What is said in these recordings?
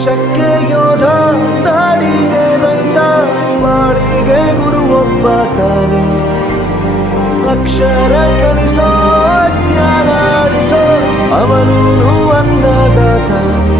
ದೇಶಕ್ಕೆ ಯೋಧ ನಾಡಿಗೆ ರೈತ ಗುರು ಒಬ್ಬ ತಾನೆ. ಅಕ್ಷರ ಕಲಿಸೋ ಜ್ಞಾನ ಅವನು ಅನ್ನದಾತಾನೆ.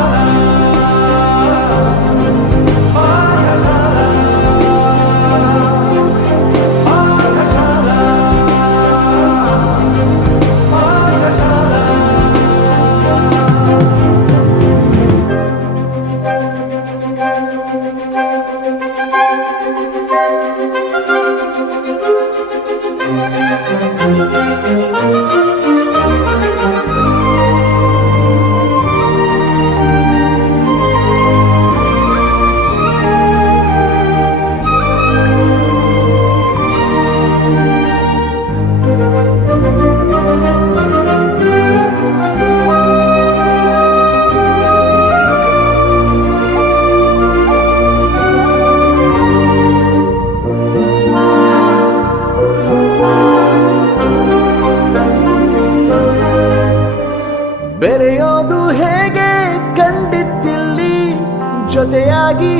Música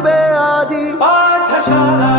চলবে আদি পাঠশালা।